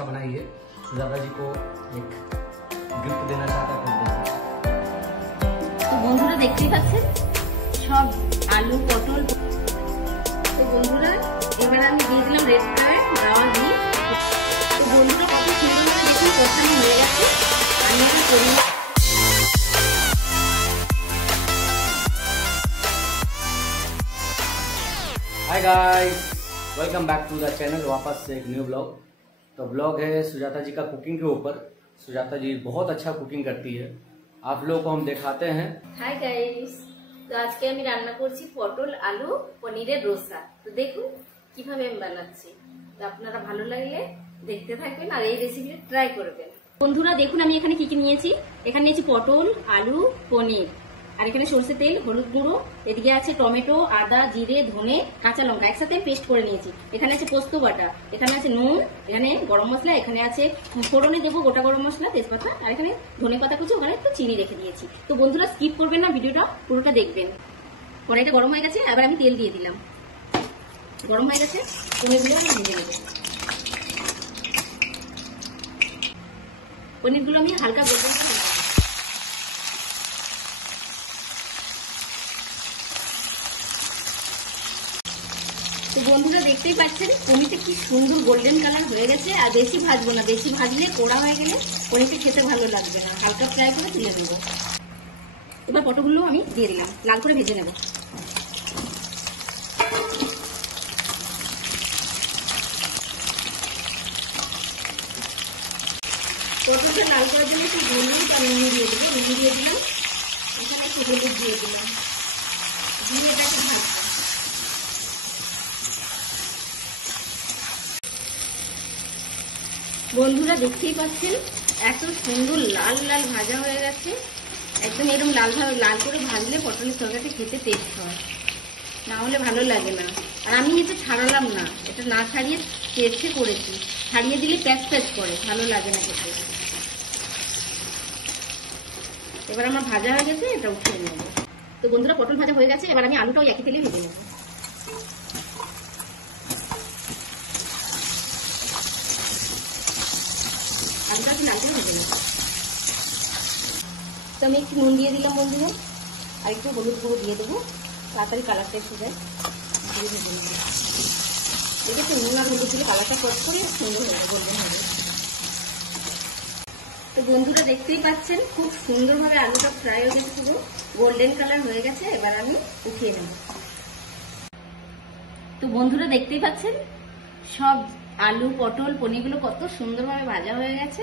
अच्छा बनाइए। सुजाता जी को एक गिफ्ट देना चाहता है। तो বন্ধুরা দেখতেই পাচ্ছেন সব আলু পটল। তো বন্ধুরা এবার আমি দিয়ে দিলাম রেড কালার রাওয়া ঘি। তো বন্ধুরা কত সুন্দর করে দেখুন কষানো হয়ে গেছে। আমি এটা করি। Hi guys, welcome back to the channel. वापस से एक न्यू ब्लॉग। तो ब्लॉग है सुजाता जी का कुकिंग के ऊपर। सुजाता जी बहुत अच्छा कुकिंग करती है, आप लोगों को हम दिखाते हैं। हाय गाइस, তো আজকে আমি রান্না করছি পটল আলু পনিরের রোসা। তো দেখুন কিভাবে আমি বানাচ্ছি। তো আপনারা ভালো লাগলে দেখতে থাকবেন আর এই রেসিপিটা ট্রাই করবেন। বন্ধুরা দেখুন আমি এখানে কি কি নিয়েছি। এখানে নিয়েছি পটল আলু পনির, আর এখানে সরষে তেল, হলুদ গুঁড়ো, এদিকে আছে টমেটো, আদা, জিরে, ধনে, কাঁচা লঙ্কা একসাথে পেস্ট করে নিয়েছি। এখানে আছে পোস্ত বাটা, এখানে আছে নুন, এখানে গরম মশলা, এখানে আছে ফোড়নে দেবো গোটা গরম মশলা, তেজপাতা, আর এখানে ধনে পাতা কুচি, ওখানে একটু চিনি রেখে দিয়েছি। তো বন্ধুরা স্কিপ করবেন না, ভিডিওটা পুরোটা দেখবেন। কড়াইটা গরম হয়ে গেছে, এবার আমি তেল দিয়ে দিলাম। গরম হয়ে গেছে, পনিরগুলো আমি ভেজে নেব। পনিরগুলো আমি হালকা গোল্ডেন করে ভেজে নেব। তো বন্ধুরা দেখতেই পাচ্ছেন পনিরটা কি সুন্দর গোল্ডেন কালার হয়ে গেছে। আর বেশি ভাজবো না, বেশি ভাজলে পোড়া হয়ে গেলে পনিরটা খেতে ভালো লাগবে না। হালকা ফ্রাই করে তুলে দেবো। এবার পটলগুলো আমি দিয়ে দিলাম, লাল করে ভেজে নেব। পটলটা লাল করার জন্য একটু হলুদ আর নুন দিয়ে দেবো। নুন দিয়ে দিলাম, এখানে একটু হলুদ দিয়ে দিলাম, দিয়ে এটাকে ভাজবো। বন্ধুরা দেখতেই পাচ্ছেন এত সুন্দর লাল লাল ভাজা হয়ে গেছে। একদম এরকম লাল করে ভাজলে পটলের তরকারিটা খেতে টেস্ট হয়, না হলে ভালো লাগে না। আর আমি এটা ছাড়ালাম না, এটা না ছাড়িয়ে কেটে করেছি। ছাড়িয়ে দিলে প্যাচ প্যাচ করে, ভালো লাগে না খেতে। এবার আমার ভাজা হয়ে গেছে, এটা উঠিয়ে নেব। তো বন্ধুরা পটল ভাজা হয়ে গেছে, এবার আমি আলুটাও একই তেলে ভেজে নেব। আলুটা লাল করে ভেজে নেব। তো আমি একটু নুন দিয়ে দিলাম বন্ধুরা, আর একটু হলুদ গুঁড়ো দিয়ে দেবো, তাড়াতাড়ি কালারটা এসে যায়। ভেজে নেব। দেখেছি নুন আর হলুদ দিলে কালারটা কট করে সুন্দর হবে, গোল্ডেন হবে। তো বন্ধুরা দেখতেই পাচ্ছেন খুব সুন্দরভাবে আলুটা ফ্রাই হয়ে গেছে, পুরো গোল্ডেন কালার হয়ে গেছে। এবার আমি উঠিয়ে নেব। তো বন্ধুরা দেখতেই পাচ্ছেন সব আলু পটল পনিরগুলো কত সুন্দরভাবে ভাজা হয়ে গেছে।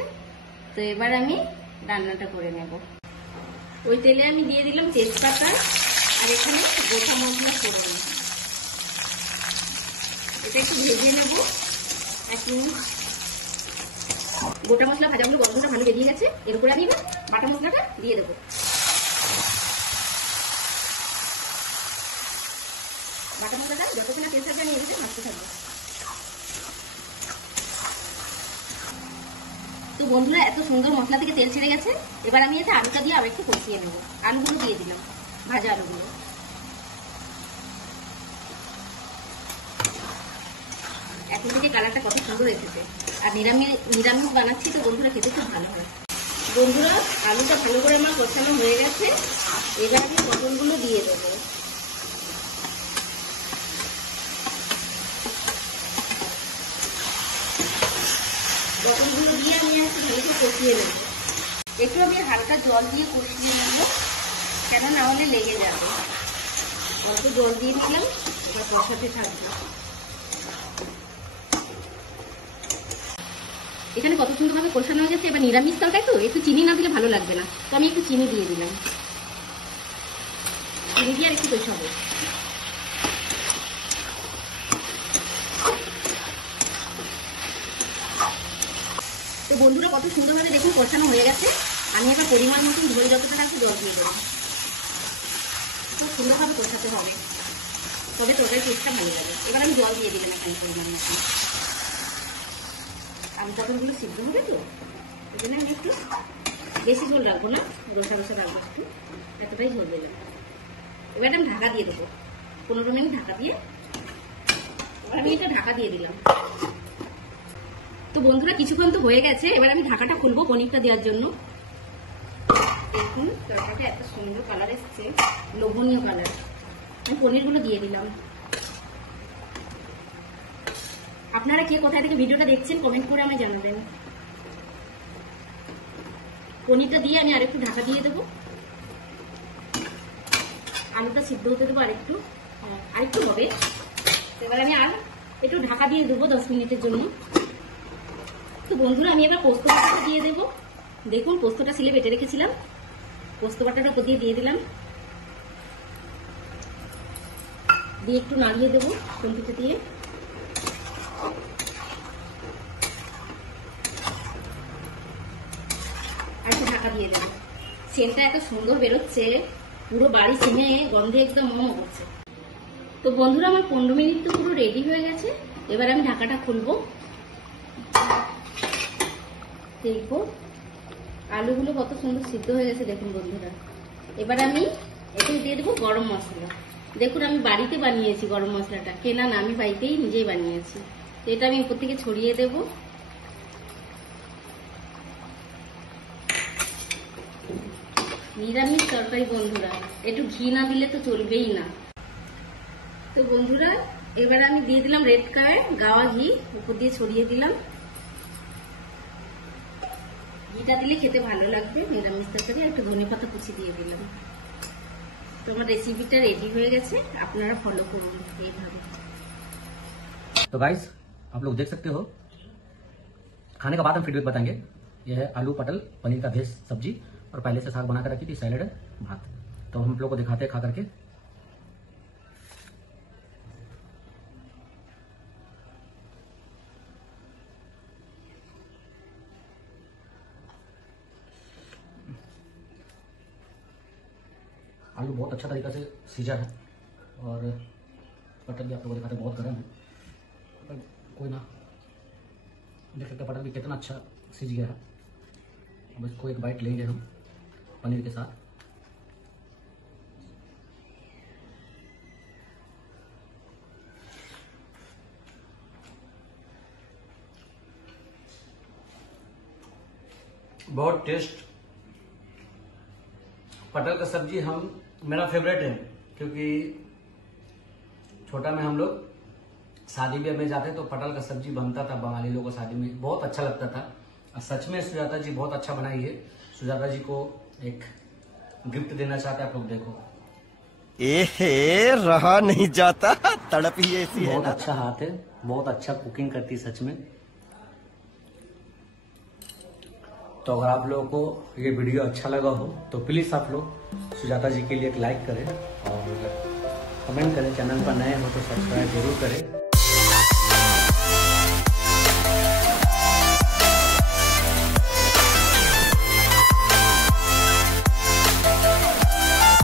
তো এবার আমি রান্নাটা করে নেব। ওই তেলে আমি দিয়ে দিলাম তেজপাতা, আর এখানে গোটা মশলা ফোড়ন। এটা একটু ভেজে নেব। এক মিনিট। গোটা মশলা ভাজাগুলো গন্ধটা ভালো বেরিয়ে গেছে। এর উপরে আমি বাটা মশলাটা দিয়ে দেবো। বাটা মশলাটা যতক্ষণ তেল থাকবে আমি এসে ভাজতে থাকবো। তো বন্ধুরা এত সুন্দর মশলা থেকে তেল ছেড়ে গেছে। এবার আমি এতে আলুটা দিয়ে আবার একটু কষিয়ে নেবো। আলুগুলো দিয়ে দিলাম, ভাজা আলুগুলো। এখন থেকে কালারটা কত সুন্দর এসেছে। আর নিরামিষ বানাচ্ছি, তো বন্ধুরা খেতে খুব ভালো হয়। বন্ধুরা আলুটা ভালো করে আমার কষানো হয়ে গেছে। এবার আমি পটলগুলো দিয়ে দেবো। পটলগুলো দিয়ে আমি একটু ভালো করে কষিয়ে নেব। একটু আমি হালকা জল দিয়ে কষিয়ে নেব, কেন না হলে লেগে যাবে। অল্প জল দিয়ে দিলাম, এবার কষাতে থাকবো। এখানে কত সুন্দরভাবে কষানো হয়ে গেছে। এবার নিরামিষ তরকারি তো একটু চিনি না দিলে ভালো লাগবে না, তো আমি একটু চিনি দিয়ে দিলাম। চিনি দিয়ে আর একটু কষাবো। তো বন্ধুরা কত সুন্দরভাবে দেখুন কষানো হয়ে গেছে। আমি এবার পরিমাণ মতন ধরে যতটা রাখছি জল দিয়ে দেবো। খুব সুন্দরভাবে কষাতে হবে, তবে তরকারি টেস্টটা ভালো লাগে। এবার আমি জল দিয়ে দিলাম এখানে পরিমাণ মতন। আলু পটলগুলো সিদ্ধ হবে তো, এই জন্য আমি একটু বেশি ঝোল রাখবো না, রসা রসা রাখবো একটু, এতটাই ঝোল দিলাম। এবার আমি ঢাকা দিয়ে দেবো 15 মিনিট ঢাকা দিয়ে। এবার আমি এটা ঢাকা দিয়ে দিলাম। তো তো বন্ধুরা কিছুক্ষণ তো হয়ে গেছে, এবার আমি ঢাকাটা খুলবো পনিরটা দেওয়ার জন্য। দেখুন তরকারিটা এত সুন্দর কালার এসছে, লোভনীয় কালার। আমি পনিরগুলো দিয়ে দিলাম। আপনারা কে কোথায় থেকে ভিডিওটা দেখছেন কমেন্ট করে আমায় জানাবেন। পনিরটা দিয়ে আমি আরেকটু ঢাকা দিয়ে দেবো, আলুটা সিদ্ধ হতে দেবো আরেকটু হবে। এবার আমি আর একটু ঢাকা দিয়ে দেবো 10 মিনিটের জন্য। তো বন্ধুরা আমি এবার পোস্ত বাটাটা দিয়ে দেবো। দেখুন পোস্তটা সিলে বেটে রেখেছিলাম, পোস্ত বাটাটা উপর দিয়ে দিলাম, দিয়ে একটু নাড়িয়ে দেবো খুন্তিটা দিয়ে। আর একটু ঢাকা দিয়ে দেবো। সেন্টটা এত সুন্দর বেরোচ্ছে, পুরো বাড়ি সিমে গন্ধে একদম মোমো করছে। তো বন্ধুরা আমার 15 মিনিট তো পুরো রেডি হয়ে গেছে। এবার আমি ঢাকাটা খুলবো। দেখো আলুগুলো কত সুন্দর সিদ্ধ হয়ে গেছে দেখুন বন্ধুরা। এবার আমি একটু দিয়ে দেবো গরম মশলা। দেখুন আমি বাড়িতে বানিয়েছি গরম মশলাটা, কেনা না, আমি বাড়িতেই নিজেই বানিয়েছি। তো এটা আমি উপর থেকে ছড়িয়ে দেব। নিরামিষ তরকারি বন্ধুরা, একটু ঘি না দিলে তো চলবেই না। তো বন্ধুরা এবার আমি দিয়ে দিলাম রেড কালার গাওয়া ঘি, উপর দিয়ে ছড়িয়ে দিলাম। ঘিটা দিলে খেতে ভালো লাগবে নিরামিষ তরকারি। আর একটু ধনেপাতা কুচি দিয়ে দিলাম। তো আমার রেসিপিটা রেডি হয়ে গেছে, আপনারা ফলো করুন এইভাবে। तो गाइस आप लोग देख सकते हो, खाने का बाद हम फीडबैक बताएंगे। यह है आलू पटल पनीर का भेज सब्जी, और पहले से साग बना कर रखी थी, सैलेड है, भात। तो हम लोग को दिखाते हैं खा करके। आलू बहुत अच्छा तरीका से सीजा है, और पटल भी आप लोगों को दिखाते हैं, बहुत गर्म है, पर कोई ना, देख सकते हैं पटल भी कितना अच्छा सीज गया है। अब इसको एक बाइट लेंगे हम पनीर के साथ। बहुत टेस्ट। पटल का सब्जी मेरा फेवरेट है, क्योंकि छोटा में हम लोग शादी ब्याह में जाते तो पटल का सब्जी बनता था, बंगाली लोगों को शादी में बहुत अच्छा लगता था। और सच में सुजाता जी बहुत अच्छा बनाई है। सुजाता जी को एक गिफ्ट देना चाहते हैं आप लोग, देखो। रहा नहीं जाता, तड़प ही ऐसी है। बहुत अच्छा हाथ है, बहुत अच्छा कुकिंग करती है सच में। तो अगर आप लोगों को ये वीडियो अच्छा लगा हो तो प्लीज आप लोग सुजाता जी के लिए एक लाइक करें और कमेंट करें। चैनल पर नए हो तो सब्सक्राइब जरूर करें।